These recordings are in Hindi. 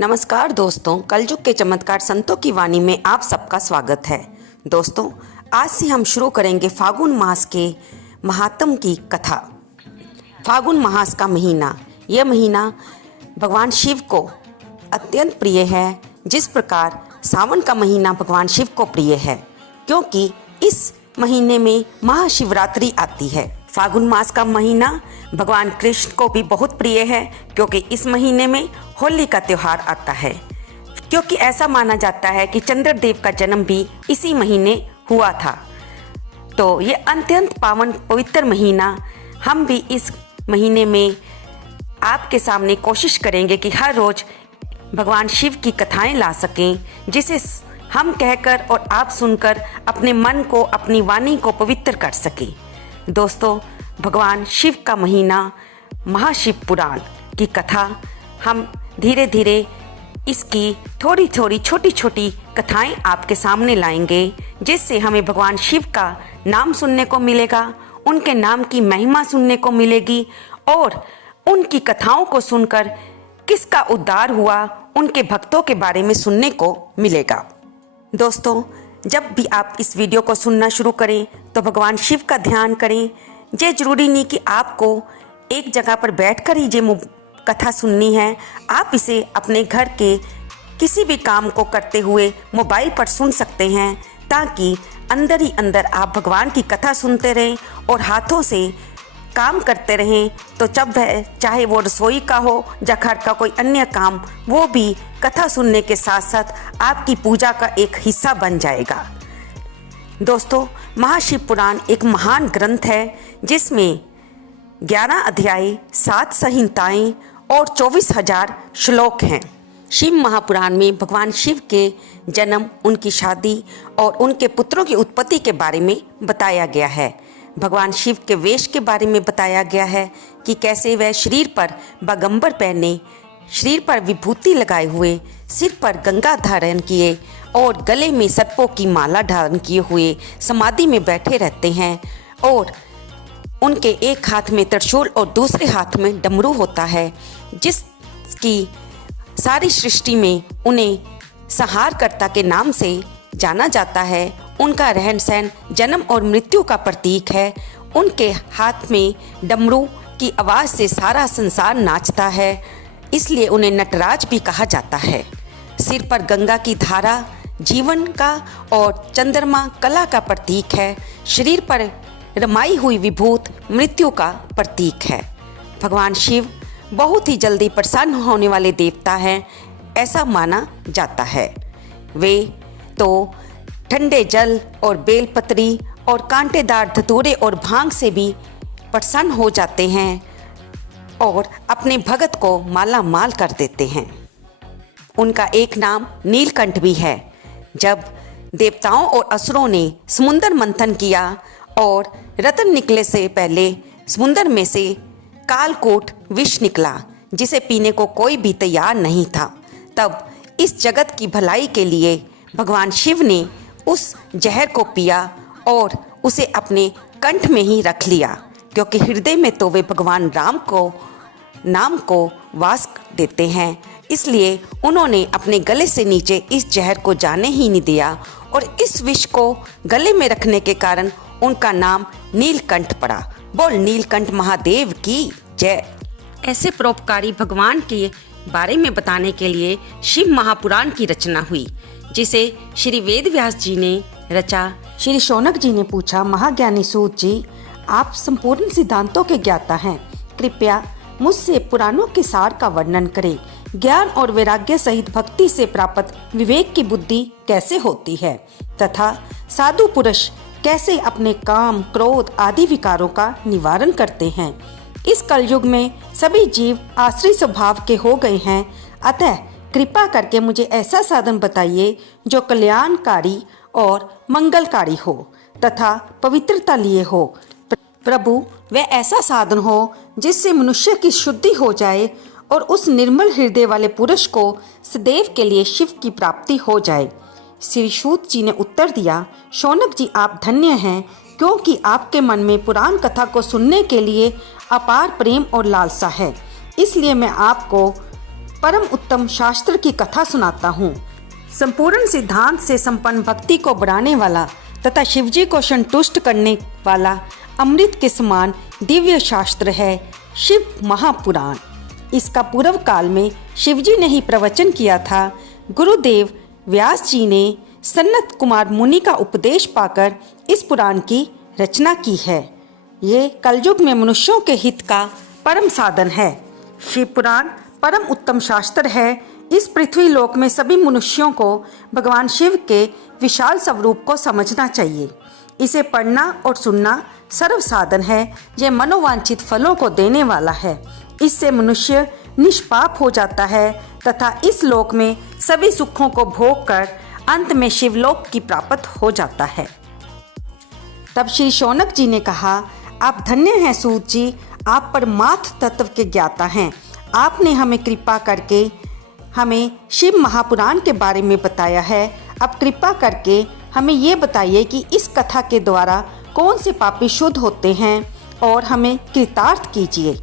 नमस्कार दोस्तों, कलयुग के चमत्कार संतों की वाणी में आप सबका स्वागत है। दोस्तों, आज से हम शुरू करेंगे फागुन मास के महात्म की कथा। फागुन मास का महीना, यह महीना भगवान शिव को अत्यंत प्रिय है, जिस प्रकार सावन का महीना भगवान शिव को प्रिय है, क्योंकि इस महीने में महाशिवरात्रि आती है। फागुन मास का महीना भगवान कृष्ण को भी बहुत प्रिय है, क्योंकि इस महीने में होली का त्यौहार आता है। क्योंकि ऐसा माना जाता है कि चंद्रदेव का जन्म भी इसी महीने हुआ था। तो ये अत्यंत पावन पवित्र महीना, हम भी इस महीने में आपके सामने कोशिश करेंगे कि हर रोज भगवान शिव की कथाएं ला सकें, जिसे हम कहकर और आप सुनकर अपने मन को, अपनी वाणी को पवित्र कर सकें। दोस्तों, भगवान शिव का महीना महाशिव पुराण की कथा, हम धीरे धीरे इसकी थोड़ी थोड़ी छोटी छोटी कथाएं आपके सामने लाएंगे, जिससे हमें भगवान शिव का नाम सुनने को मिलेगा, उनके नाम की महिमा सुनने को मिलेगी और उनकी कथाओं को सुनकर किसका उद्धार हुआ, उनके भक्तों के बारे में सुनने को मिलेगा। दोस्तों, जब भी आप इस वीडियो को सुनना शुरू करें तो भगवान शिव का ध्यान करें। ये जरूरी नहीं कि आपको एक जगह पर बैठकर ही ये कथा सुननी है, आप इसे अपने घर के किसी भी काम को करते हुए मोबाइल पर सुन सकते हैं, ताकि अंदर ही अंदर आप भगवान की कथा सुनते रहें और हाथों से काम करते रहें। तो जब वह, चाहे वो रसोई का हो या घर का कोई अन्य काम, वो भी कथा सुनने के साथ साथ आपकी पूजा का एक हिस्सा बन जाएगा। दोस्तों, महाशिव पुराण एक महान ग्रंथ है, जिसमें 11 अध्याय, 7 संहिताएं और 24,000 श्लोक हैं। शिव महापुराण में भगवान शिव के जन्म, उनकी शादी और उनके पुत्रों की उत्पत्ति के बारे में बताया गया है। भगवान शिव के वेश के बारे में बताया गया है कि कैसे वह शरीर पर बागंबर पहने, शरीर पर विभूति लगाए हुए, सिर पर गंगा धारण किए और गले में सर्पों की माला धारण किए हुए समाधि में बैठे रहते हैं, और उनके एक हाथ में त्रिशूल और दूसरे हाथ में डमरू होता है, जिसकी सारी सृष्टि में उन्हें संहारकर्ता के नाम से जाना जाता है। उनका रहन सहन जन्म और मृत्यु का प्रतीक है। उनके हाथ में डमरू की आवाज़ से सारा संसार नाचता है, इसलिए उन्हें नटराज भी कहा जाता है। सिर पर गंगा की धारा जीवन का और चंद्रमा कला का प्रतीक है। शरीर पर रमाई हुई विभूत मृत्यु का प्रतीक है। भगवान शिव बहुत ही जल्दी प्रसन्न होने वाले देवता हैं, ऐसा माना जाता है। वे तो ठंडे जल और बेलपत्री और कांटेदार धतूरे और भांग से भी प्रसन्न हो जाते हैं और अपने भगत को माला माल कर देते हैं। उनका एक नाम नीलकंठ भी है। जब देवताओं और असुरों ने समुद्र मंथन किया और रत्न निकले से पहले समुद्र में से कालकूट विष निकला, जिसे पीने को कोई भी तैयार नहीं था, तब इस जगत की भलाई के लिए भगवान शिव ने उस जहर को पिया और उसे अपने कंठ में ही रख लिया, क्योंकि हृदय में तो वे भगवान राम को नाम को वास देते हैं। इसलिए उन्होंने अपने गले से नीचे इस जहर को जाने ही नहीं दिया, और इस विष को गले में रखने के कारण उनका नाम नीलकंठ पड़ा। बोल नीलकंठ महादेव की जय। ऐसे परोपकारी भगवान के बारे में बताने के लिए शिव महापुराण की रचना हुई, जिसे श्री वेद व्यास जी ने रचा। श्री शौनक जी ने पूछा, महाज्ञानी सूत जी, आप संपूर्ण सिद्धांतों के ज्ञाता हैं, कृपया मुझसे पुराणों के सार का वर्णन करें। ज्ञान और वैराग्य सहित भक्ति से प्राप्त विवेक की बुद्धि कैसे होती है, तथा साधु पुरुष कैसे अपने काम, क्रोध आदि विकारों का निवारण करते हैं। इस कलयुग में सभी जीव आश्रित स्वभाव के हो गए हैं, अतः कृपा करके मुझे ऐसा साधन बताइए जो कल्याणकारी और मंगलकारी हो तथा पवित्रता लिए हो। प्रभु, वह ऐसा साधन हो जिससे मनुष्य की शुद्धि हो जाए और उस निर्मल हृदय वाले पुरुष को सदैव के लिए शिव की प्राप्ति हो जाए। श्री सूत जी ने उत्तर दिया, शौनक जी, आप धन्य हैं, क्योंकि आपके मन में पुराण कथा को सुनने के लिए अपार प्रेम और लालसा है। इसलिए मैं आपको परम उत्तम शास्त्र की कथा सुनाता हूँ। संपूर्ण सिद्धांत से संपन्न भक्ति को बढ़ाने वाला तथा शिवजी को संतुष्ट करने वाला अमृत के समान दिव्य शास्त्र है शिव महापुराण। इसका पूर्व काल में शिवजी ने ही प्रवचन किया था। गुरुदेव व्यास जी ने सनत कुमार मुनि का उपदेश पाकर इस पुराण की रचना की है। ये कलयुग में मनुष्यों के हित का परम साधन है। शिव पुराण परम उत्तम शास्त्र है। इस पृथ्वी लोक में सभी मनुष्यों को भगवान शिव के विशाल स्वरूप को समझना चाहिए। इसे पढ़ना और सुनना सर्व साधन है। यह मनोवांछित फलों को देने वाला है। इससे मनुष्य निष्पाप हो जाता है तथा इस लोक में सभी सुखों को भोग कर अंत में शिवलोक की प्राप्त हो जाता है। तब श्री शौनक जी ने कहा, आप धन्य हैं सूत जी, आप परमार्थ तत्व के ज्ञाता हैं। आपने हमें कृपा करके हमें शिव महापुराण के बारे में बताया है। अब कृपा करके हमें ये बताइए कि इस कथा के द्वारा कौन से पापी शुद्ध होते हैं और हमें कृतार्थ कीजिए।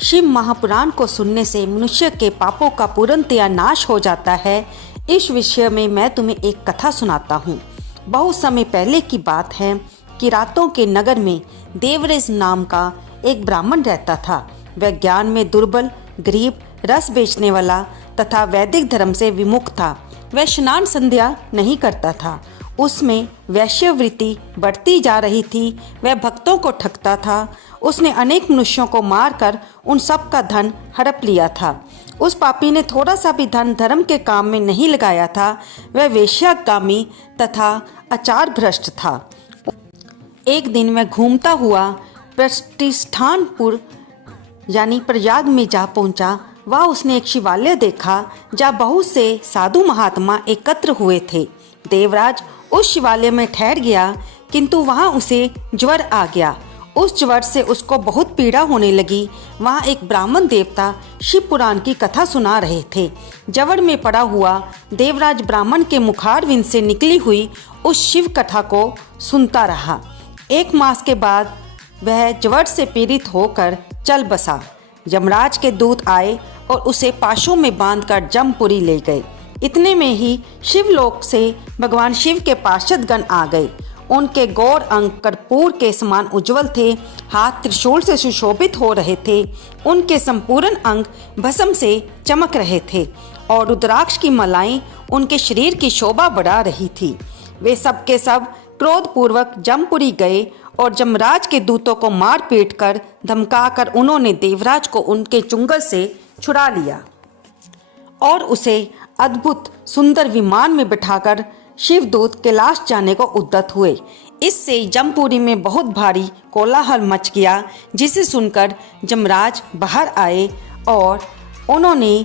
शिव महापुराण को सुनने से मनुष्य के पापों का पूर्णतया नाश हो जाता है। इस विषय में मैं तुम्हें एक कथा सुनाता हूँ। बहुत समय पहले की बात है कि रातों के नगर में देवराज नाम का एक ब्राह्मण रहता था। वह ज्ञान में दुर्बल, गरीब, रस बेचने वाला तथा वैदिक धर्म से विमुख था। वह स्नान संध्या नहीं करता था। उसमें वैश्यवृत्ति बढ़ती जा रही थी। वह भक्तों को ठगता था। उसने अनेक मनुष्यों को मारकर उन सब का धन हड़प लिया था। उस पापी ने थोड़ा सा भी धन धर्म के काम में नहीं लगाया था। वह वेश्यागामी तथा आचार भ्रष्ट था। एक दिन वह घूमता हुआ प्रतिष्ठानपुर यानी प्रयाग में जा पहुंचा। वह उसने एक शिवालय देखा जहाँ बहुत से साधु महात्मा एकत्र हुए थे। देवराज उस शिवालय में ठहर गया, किंतु वहाँ उसे ज्वर आ गया। उस ज्वर से उसको बहुत पीड़ा होने लगी। वहाँ एक ब्राह्मण देवता शिव पुराण की कथा सुना रहे थे। ज्वर में पड़ा हुआ देवराज ब्राह्मण के मुखारविंद से निकली हुई उस शिव कथा को सुनता रहा। एक मास के बाद वह ज्वर से पीड़ित होकर चल बसा। यमराज के दूत आए और उसे पाशों में बांधकर जमपुरी ले गए। इतने में ही शिवलोक से भगवान शिव के पार्षदगण आ गए। उनके गौर अंग कर्पूर के समान उज्जवल थे। हाथ त्रिशूल से सुशोभित हो रहे थे। उनके संपूर्ण अंग भस्म से चमक रहे थे और रुद्राक्ष की मालाएं उनके शरीर की शोभा बढ़ा रही थी। वे सब के सब क्रोधपूर्वक जमपुरी गए और जमराज के दूतों को मार पीट कर धमकाकर उन्होंने देवराज को उनके चुंगल से छुड़ा लिया और उसे अद्भुत सुंदर विमान में बिठाकर शिवदूत कैलाश जाने को उद्यत हुए। इससे जमपुरी में बहुत भारी कोलाहल मच गया, जिसे सुनकर जमराज बाहर आए और उन्होंने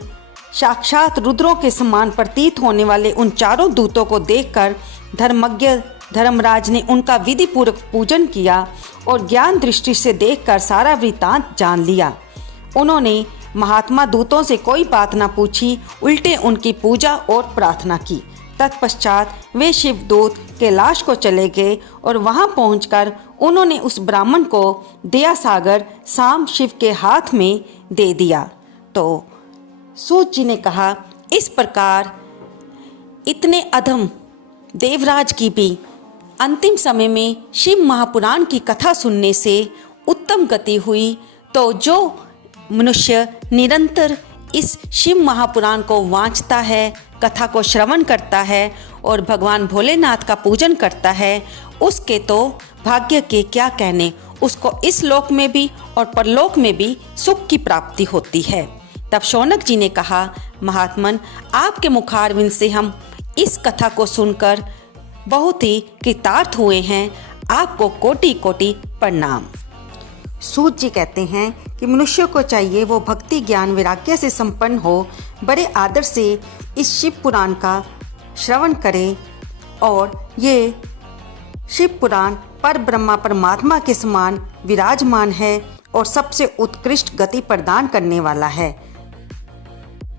साक्षात रुद्रों के समान प्रतीत होने वाले उन चारों दूतों को देखकर धर्मज्ञ धर्मराज ने उनका विधि पूर्वक पूजन किया और ज्ञान दृष्टि से देखकर सारा वृत्तांत जान लिया। उन्होंने महात्मा दूतों से कोई बात न पूछी, उल्टे उनकी पूजा और प्रार्थना की। तत्पश्चात वे शिवदूत कैलाश को चले गए और वहां पहुंचकर उन्होंने उस ब्राह्मण को दया सागर शाम शिव के हाथ में दे दिया। तो सूत जी ने कहा, इस प्रकार इतने अधम देवराज की भी अंतिम समय में शिव महापुराण की कथा सुनने से उत्तम गति हुई। तो जो मनुष्य निरंतर इस शिव महापुराण को वांचता है, कथा को श्रवण करता है और भगवान भोलेनाथ का पूजन करता है, उसके तो भाग्य के क्या कहने। उसको इस लोक में भी और परलोक में भी सुख की प्राप्ति होती है। तब शौनक जी ने कहा, महात्मन, आपके मुखारविंद से हम इस कथा को सुनकर बहुत ही कृतार्थ हुए हैं। आपको कोटि कोटि प्रणाम। सूत जी कहते हैं कि मनुष्य को चाहिए वो भक्ति ज्ञान वैराग्य से संपन्न हो, बड़े आदर से इस शिव पुराण का श्रवण करे और ये शिव पुराण पर ब्रह्मा परमात्मा के समान विराजमान है और सबसे उत्कृष्ट गति प्रदान करने वाला है।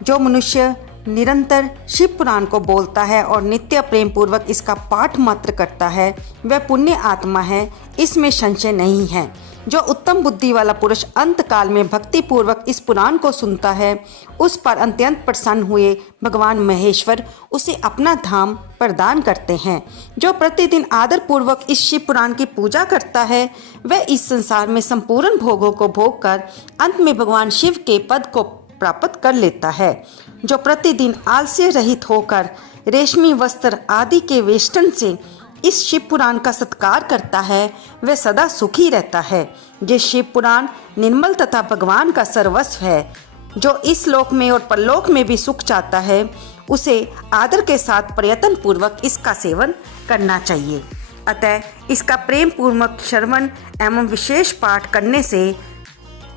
जो मनुष्य निरंतर शिव पुराण को बोलता है और नित्य प्रेम पूर्वक इसका पाठ मात्र करता है वह पुण्य आत्मा है, इसमें संशय नहीं है। जो उत्तम बुद्धि वाला पुरुष अंत काल में भक्ति पूर्वक इस पुराण को सुनता है, उस पर अत्यंत प्रसन्न हुए भगवान महेश्वर उसे अपना धाम प्रदान करते हैं। जो प्रतिदिन आदर पूर्वक इस शिव पुराण की पूजा करता है, वह इस संसार में संपूर्ण भोगों को भोग कर अंत में भगवान शिव के पद को प्राप्त कर लेता है। जो प्रतिदिन आलस्य रहित होकर रेशमी वस्त्र आदि के वेष्टन से इस शिव पुराण का सत्कार करता है, वह सदा सुखी रहता है। ये शिव पुराण निर्मल तथा भगवान का सर्वस्व है। जो इस लोक में और परलोक में भी सुख चाहता है, उसे आदर के साथ प्रयत्न पूर्वक इसका सेवन करना चाहिए। अतः इसका प्रेम पूर्वक श्रवण एवं विशेष पाठ करने से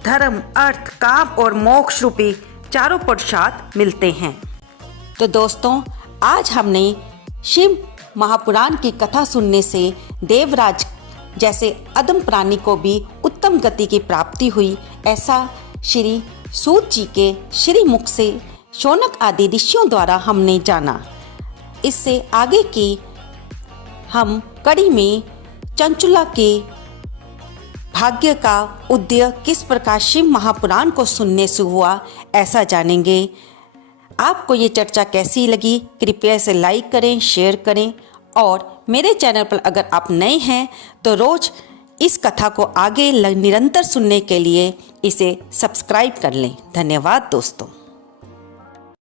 धर्म, अर्थ, काम और मोक्ष रूपी चारों पुरुषार्थ मिलते हैं। तो दोस्तों, आज हमने शिव महापुराण की कथा सुनने से देवराज जैसे अदम प्राणी को भी उत्तम गति की प्राप्ति हुई, ऐसा श्री सूत जी के श्री मुख से शौनक आदि ऋषियों द्वारा हमने जाना। इससे आगे की हम कड़ी में चंचुला के भाग्य का उदय किस प्रकार शिव महापुराण को सुनने से हुआ, ऐसा जानेंगे। आपको ये चर्चा कैसी लगी, कृपया इसे लाइक करें, शेयर करें और मेरे चैनल पर अगर आप नए हैं तो रोज़ इस कथा को आगे निरंतर सुनने के लिए इसे सब्सक्राइब कर लें। धन्यवाद दोस्तों।